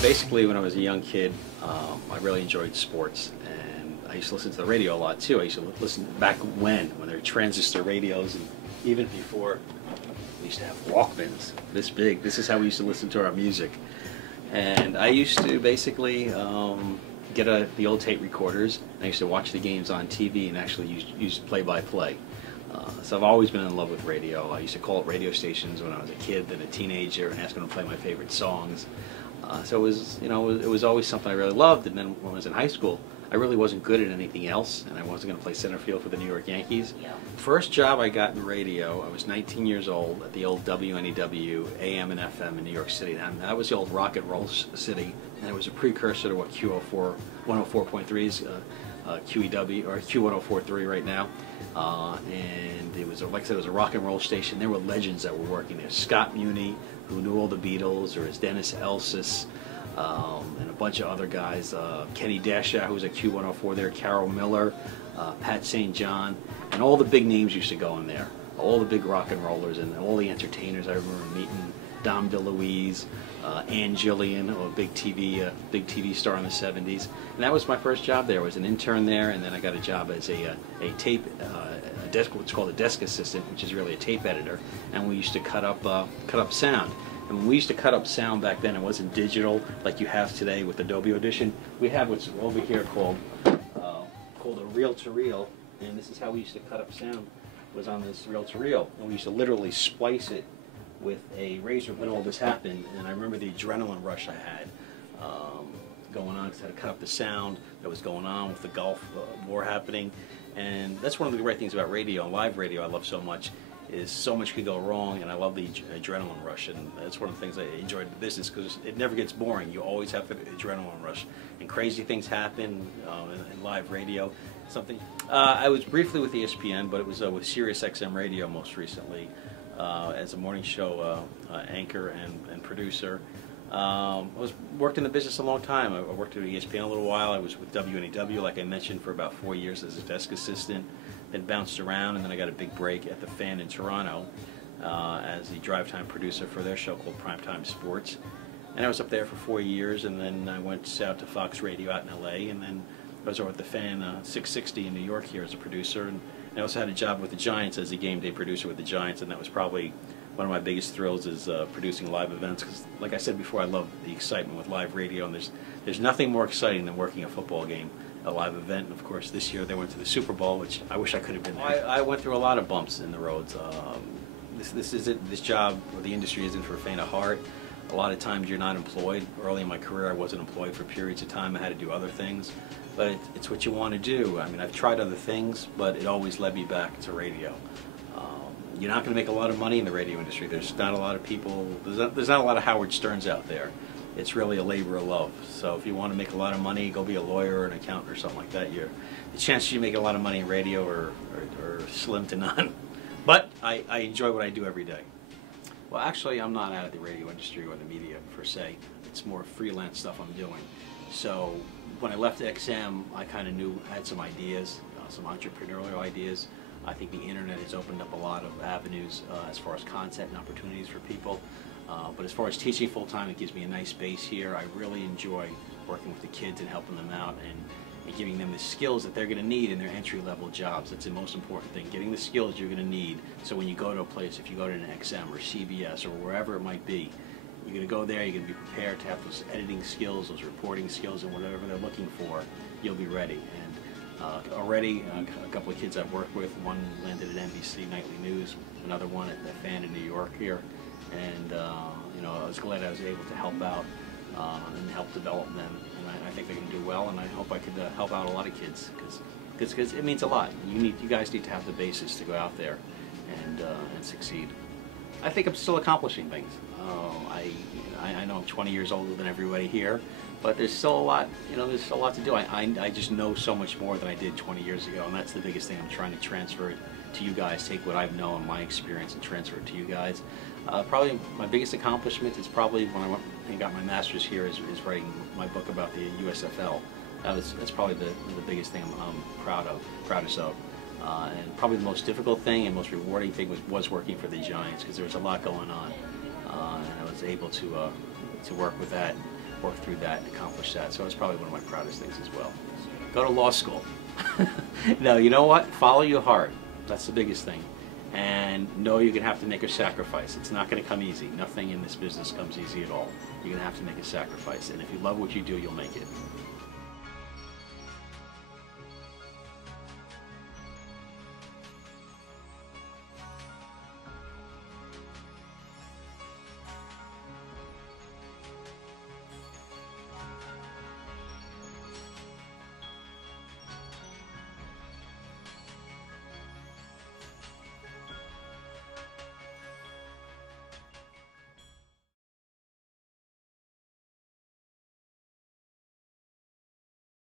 Basically, when I was a young kid, I really enjoyed sports, and I used to listen to the radio a lot too. I used to listen back when there were transistor radios, and even before we used to have Walkmans this big. This is how we used to listen to our music. And I used to basically get the old tape recorders. I used to watch the games on TV and actually use play-by-play. So I've always been in love with radio. I used to call up radio stations when I was a kid, then a teenager, and ask them to play my favorite songs. So it was, it was always something I really loved. And then when I was in high school, I really wasn't good at anything else, and I wasn't going to play center field for the New York Yankees. Yeah. First job I got in radio, I was 19 years old at the old WNEW AM and FM in New York City. And that was the old rock and roll city, and it was a precursor to what Q04, 104.3 is, QEW, or Q1043 right now. And it was, like I said, it was a rock and roll station. There were legends that were working there. Scott Muni, who knew all the Beatles, or as Dennis Elsis, and a bunch of other guys. Kenny Dasha, who was at Q104 there, Carol Miller, Pat St. John, and all the big names used to go in there. All the big rock and rollers and all the entertainers. I remember meeting Dom DeLuise, Ann Jillian, a big TV star in the 70s. And that was my first job there. I was an intern there, and then I got a job as a tape, what's called a desk assistant, which is really a tape editor. And we used to cut up sound. And when we used to cut up sound back then, it wasn't digital like you have today with Adobe Audition. We have what's over here called a reel-to-reel, and this is how we used to cut up sound, was on this reel-to-reel. And we used to literally splice it with a razor when all this happened. And I remember the adrenaline rush I had going on, because I had to cut up the sound that was going on with the Gulf War happening. And that's one of the great things about radio, and live radio I love so much, is so much could go wrong, and I love the adrenaline rush, and that's one of the things I enjoyed in the business, because it never gets boring. You always have the adrenaline rush, and crazy things happen in live radio. I was briefly with ESPN, but it was with Sirius XM Radio most recently as a morning show anchor and producer. I worked in the business a long time. I worked at ESPN a little while. I was with WNEW, like I mentioned, for about 4 years as a desk assistant. Then bounced around, and then I got a big break at The Fan in Toronto as the drive time producer for their show called Primetime Sports. And I was up there for 4 years, and then I went out to Fox Radio out in LA, and then I was over at The Fan 660 in New York here as a producer. And I also had a job with the Giants as a game day producer with the Giants, and that was probably one of my biggest thrills, is producing live events, because like I said before, I love the excitement with live radio, and there's nothing more exciting than working a football game, a live event. And of course this year they went to the Super Bowl, which I wish I could have been there. I went through a lot of bumps in the roads. This job, or the industry, isn't for a faint of heart. A lot of times you're not employed. Early in my career I wasn't employed for periods of time. I had to do other things, but it's what you want to do. I mean, I've tried other things, but it always led me back to radio. You're not going to make a lot of money in the radio industry. There's not a lot of people, there's not a lot of Howard Sterns out there. It's really a labor of love. So if you want to make a lot of money, go be a lawyer or an accountant or something like that. The chances you make a lot of money in radio are slim to none. But I enjoy what I do every day. Well, actually, I'm not out of the radio industry or the media per se. It's more freelance stuff I'm doing. So when I left XM, I kind of had some ideas, some entrepreneurial ideas. I think the internet has opened up a lot of avenues as far as content and opportunities for people. But as far as teaching full-time, it gives me a nice base here. I really enjoy working with the kids and helping them out and giving them the skills that they're going to need in their entry-level jobs. That's the most important thing, getting the skills you're going to need. So when you go to a place, if you go to an XM or CBS or wherever it might be, you're going to go there, you're going to be prepared to have those editing skills, those reporting skills, and whatever they're looking for, you'll be ready. And already, a couple of kids I've worked with, one landed at NBC Nightly News, another one at The Fan in New York here, and I was glad I was able to help out and help develop them, and I think they can do well, and I hope I could help out a lot of kids, because it means a lot. You guys need to have the basis to go out there and succeed. I think I'm still accomplishing things. I know I'm 20 years older than everybody here, but there's still a lot, there's still a lot to do. I just know so much more than I did 20 years ago, and that's the biggest thing I'm trying to transfer to you guys, take what I've known, my experience, and transfer it to you guys. Probably my biggest accomplishment is probably when I went and got my master's here is writing my book about the USFL. That's probably the biggest thing I'm proudest of. And probably the most difficult thing and most rewarding thing was working for the Giants, because there was a lot going on, and I was able to work with that. work through that and accomplish that. So it's probably one of my proudest things as well. Go to law school. No, you know what? Follow your heart. That's the biggest thing. And know you're going to have to make a sacrifice. It's not going to come easy. Nothing in this business comes easy at all. You're going to have to make a sacrifice. And if you love what you do, you'll make it.